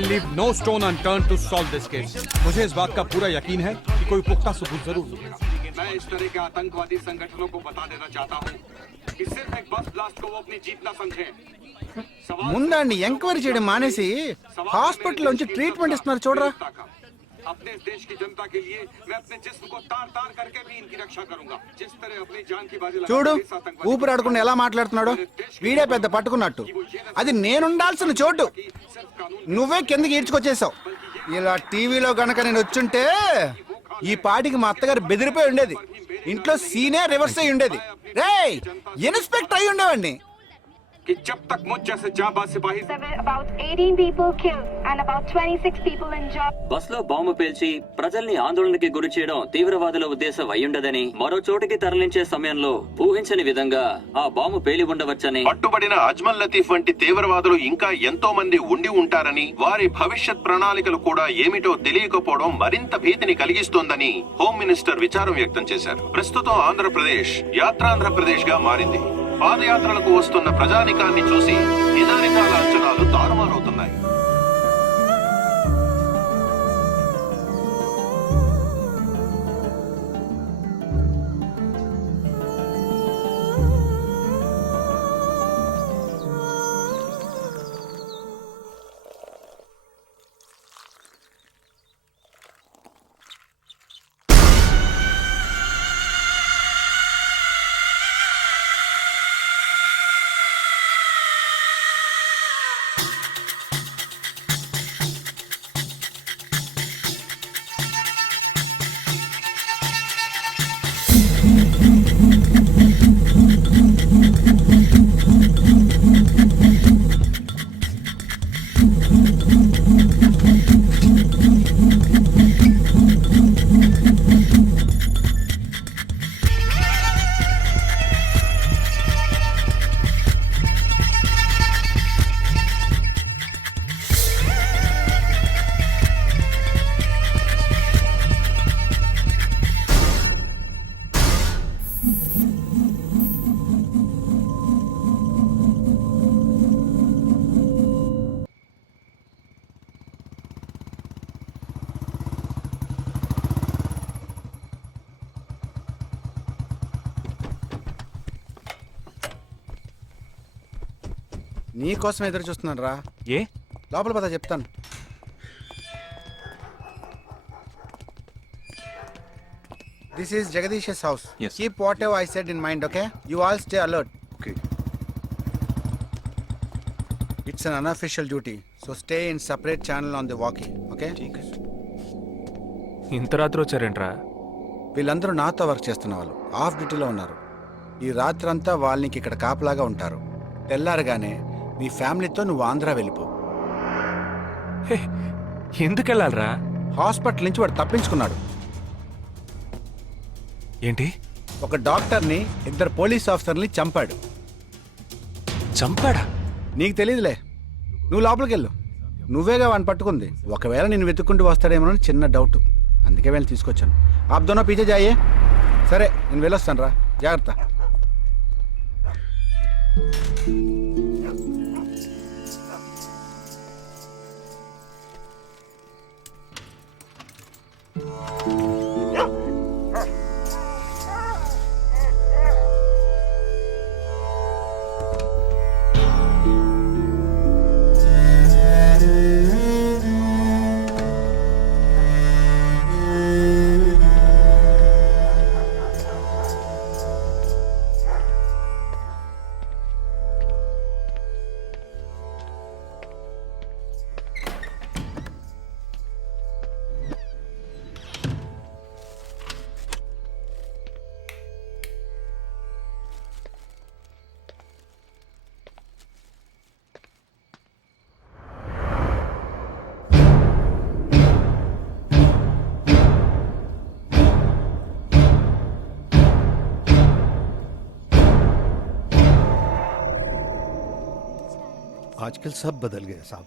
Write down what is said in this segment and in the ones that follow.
will leave no stone unturned to solve this case. मुझे इस बात का पूरा यकीन है कि कोई पुख्ता सबूत जरूर मिलेगा। मैं इस तरह के आतंकवादी संगठनों को बता देना चाहता हूँ कि सिर्फ एक बस ब्लास्ट को वो अपनी जीत ना समझें। ముందండి ఎంక్వైరీ చేయడం మానేసి హాస్పిటల్ నుంచి ట్రీట్మెంట్ ఇస్తున్నారు చూడరా. अपने इस देश की जनता के लिए मैं अपने जिस्म को तार तार करके भी इनकी रक्षा करूंगा। जिस तरह अपनी जान की बाजी చూడు ఊపిరాడకుండా ఎలా మాట్లాడుతున్నాడు. వీడే పెద్ద పట్టుకున్నట్టు. అది నేనుండాల్సిన చోటు నువ్వే కిందకి ఈడ్చుకొచ్చేసావు. ఇలా టీవీలో గనక నేను వచ్చుంటే ఈ పాటికి మా అత్తగారు బెదిరిపోయి ఉండేది. ఇంట్లో సీనే రివర్స్ అయి ఉండేది. రేయ్ ఇన్స్పెక్టర్ అయి ఉండేవాడిని. कि जब तक मुझ जैसे जाबाज सिपाही about 18 people killed and about 26 people injured. Bus లో బాంబు పేల్చి ప్రజల్ని ఆందోళనకి గురి చేయడం తీవ్రవాదుల ఉద్దేశం అయ్యుండదని, మరో చోటికి తరలించే సమయంలో ఊహించని విధంగా ఆ బాంబు పేలి ఉండవచ్చని, పట్టుబడిన అజ్మల్ లతీఫ్ వంటి తీవ్రవాదులు ఇంకా ఎంతో మంది ఉండి ఉంటారని, వారి భవిష్యత్ ప్రణాళికలు కూడా ఏమిటో తెలియకపోవడం మరింత భీతిని కలిగిస్తోందని హోమ్ మినిస్టర్ విచారం వ్యక్తం చేశారు. ప్రస్తుతం ఆంధ్రప్రదేశ్ యాత్రాంధ్రప్రదేశ్ గా మారింది. పాదయాత్రలకు వస్తున్న ప్రజానికాన్ని చూసి నిజానిజాల అంచనాలు తారుమారవుతున్నాయి. నీ కోసం ఎదురు చూస్తున్నాను రా. ఏ లోపల పద చెప్తాను. This is Jagadish's house. Yes. Keep whatever I said in mind, okay? You all stay alert. Okay. It's an unofficial duty, so stay in separate channel on the walkie, okay? ఇంత రాత్రి వచ్చారేంట్రా? వీళ్ళందరూ నాతో వర్క్ చేస్తున్న వాళ్ళు. Of డ్యూటీలో ఉన్నారు. ఈ రాత్రంతా వాళ్ళకి ఇక్కడ కాపలాగా ఉంటారు. తెల్లారగానే నీ ఫ్యామిలీతో నువ్వు ఆంధ్ర వెళ్ళిపో. ఎందుకు వెళ్ళాలరా? హాస్పిటల్ నుంచి వాడు తప్పించుకున్నాడు. ఏంటి? ఒక డాక్టర్ని, 2 పోలీస్ ఆఫీసర్ని చంపాడు. చంపాడా? నీకు తెలియదులే. నువ్వు లోపలికి వెళ్ళు. నువ్వేగా వాడిని పట్టుకుంది. ఒకవేళ నేను వెతుక్కుంటూ వస్తాడేమో అని చిన్న డౌట్. అందుకే వెళ్ళి తీసుకొచ్చాను. ఆప్ దోనో పీछे जाइए. సరే నేను వెళ్ళొస్తాను రా. జాగ్రత్త. आजकल सब बदल गए साहब।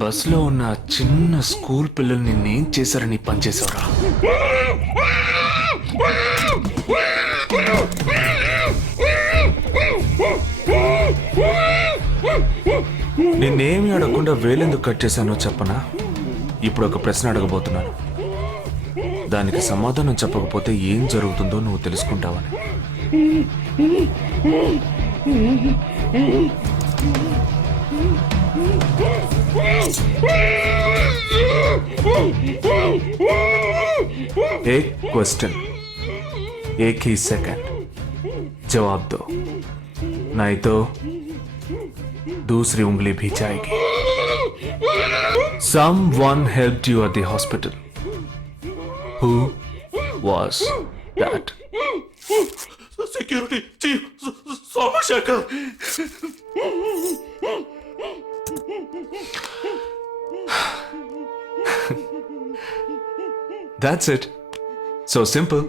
బస్సులో ఉన్న ఆ చిన్న స్కూల్ పిల్లల్ని నేనేం చేశారని పనిచేసావురా? నిన్నేమి అడగకుండా వేలెందుకు కట్ చేశానో చెప్పనా? ఇప్పుడు ఒక ప్రశ్న అడగబోతున్నాను. దానికి సమాధానం చెప్పకపోతే ఏం జరుగుతుందో నువ్వు తెలుసుకుంటావని. एक क्वेश्चन, एक ही सेकंड, जवाब दो, नहीं तो दूसरी उंगली भी जाएगी. Someone helped you at the hospital. Who was that? Security chief Somashekar. That's it. So simple.